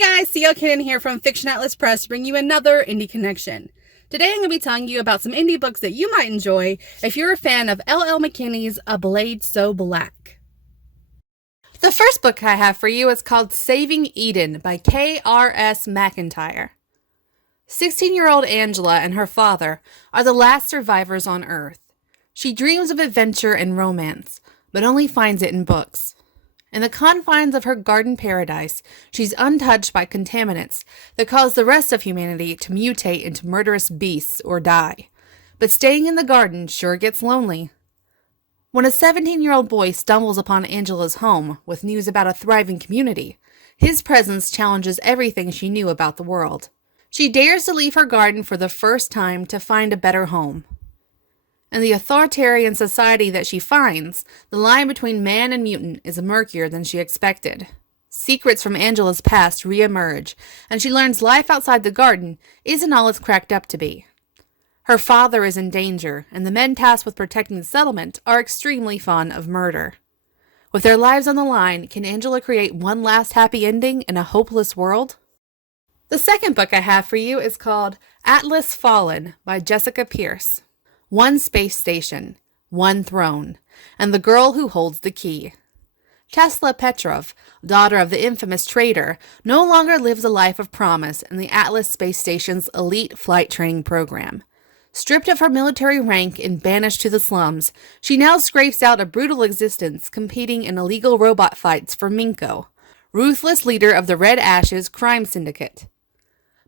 guys, C.O. McKinney here from Fiction Atlas Press, bringing you another Indie Connection. Today I'm going to be telling you about some indie books that you might enjoy if you're a fan of L.L. McKinney's A Blade So Black. The first book I have for you is called Saving Eden by K.R.S. McIntyre. 16-year-old Angela and her father are the last survivors on Earth. She dreams of adventure and romance, but only finds it in books. In the confines of her garden paradise, she's untouched by contaminants that cause the rest of humanity to mutate into murderous beasts or die. But staying in the garden sure gets lonely. When a 17-year-old boy stumbles upon Angela's home with news about a thriving community, his presence challenges everything she knew about the world. She dares to leave her garden for the first time to find a better home. In the authoritarian society that she finds, the line between man and mutant is murkier than she expected. Secrets from Angela's past re-emerge, and she learns life outside the garden isn't all it's cracked up to be. Her father is in danger, and the men tasked with protecting the settlement are extremely fond of murder. With their lives on the line, can Angela create one last happy ending in a hopeless world? The second book I have for you is called Atlas Fallen by Jessica Pierce. One space station, one throne, and the girl who holds the key. Tesla Petrov, daughter of the infamous traitor, no longer lives a life of promise in the Atlas space station's elite flight training program. Stripped of her military rank and banished to the slums, she now scrapes out a brutal existence competing in illegal robot fights for Minko, ruthless leader of the Red Ashes crime syndicate.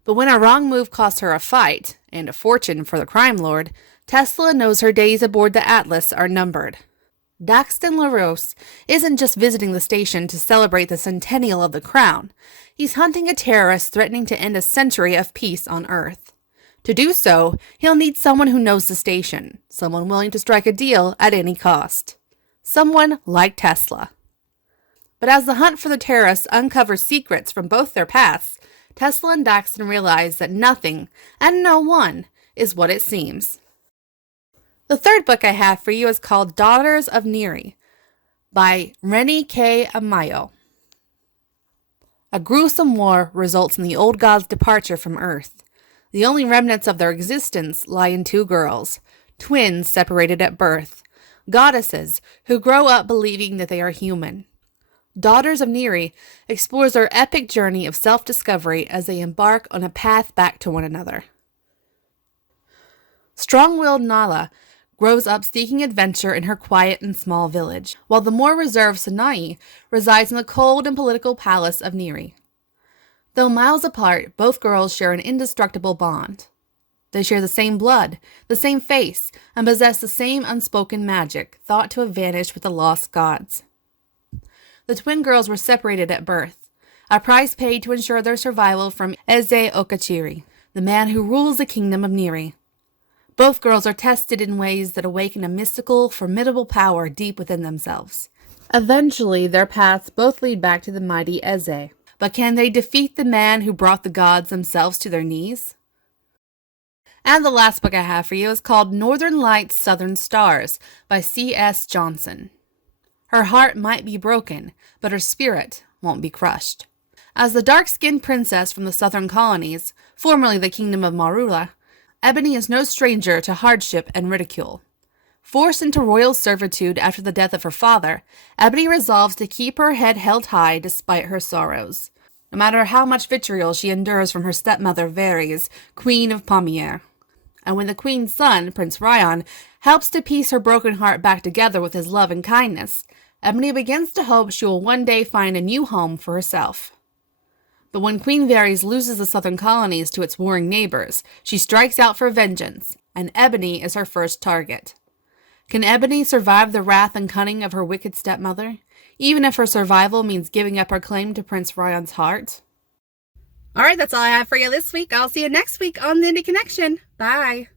But when a wrong move costs her a fight, and a fortune for the crime lord, Tesla knows her days aboard the Atlas are numbered. Daxton LaRose isn't just visiting the station to celebrate the centennial of the crown. He's hunting a terrorist threatening to end a century of peace on Earth. To do so, he'll need someone who knows the station, someone willing to strike a deal at any cost. Someone like Tesla. But as the hunt for the terrorists uncovers secrets from both their pasts, Tesla and Daxton realize that nothing, and no one, is what it seems. The third book I have for you is called Daughters of Miri by Rennie K. Amayo. A gruesome war results in the old gods' departure from Earth. The only remnants of their existence lie in two girls, twins separated at birth, goddesses who grow up believing that they are human. Daughters of Miri explores their epic journey of self-discovery as they embark on a path back to one another. Strong-willed Nala grows up seeking adventure in her quiet and small village, while the more reserved Sanai resides in the cold and political palace of Miri. Though miles apart, both girls share an indestructible bond. They share the same blood, the same face, and possess the same unspoken magic thought to have vanished with the lost gods. The twin girls were separated at birth, a price paid to ensure their survival from Eze Okachiri, the man who rules the kingdom of Miri. Both girls are tested in ways that awaken a mystical, formidable power deep within themselves. Eventually, their paths both lead back to the mighty Eze. But can they defeat the man who brought the gods themselves to their knees? And the last book I have for you is called Northern Lights, Southern Stars by C.S. Johnson. Her heart might be broken, but her spirit won't be crushed. As the dark-skinned princess from the southern colonies, formerly the kingdom of Marula, Ebony is no stranger to hardship and ridicule. Forced into royal servitude after the death of her father, Ebony resolves to keep her head held high despite her sorrows, no matter how much vitriol she endures from her stepmother Varys, Queen of Pommier. And when the queen's son, Prince Ryan, helps to piece her broken heart back together with his love and kindness, Ebony begins to hope she will one day find a new home for herself. But when Queen Varys loses the southern colonies to its warring neighbors, she strikes out for vengeance, and Ebony is her first target. Can Ebony survive the wrath and cunning of her wicked stepmother, even if her survival means giving up her claim to Prince Ryan's heart? Alright, that's all I have for you this week. I'll see you next week on the Indie Connection. Bye!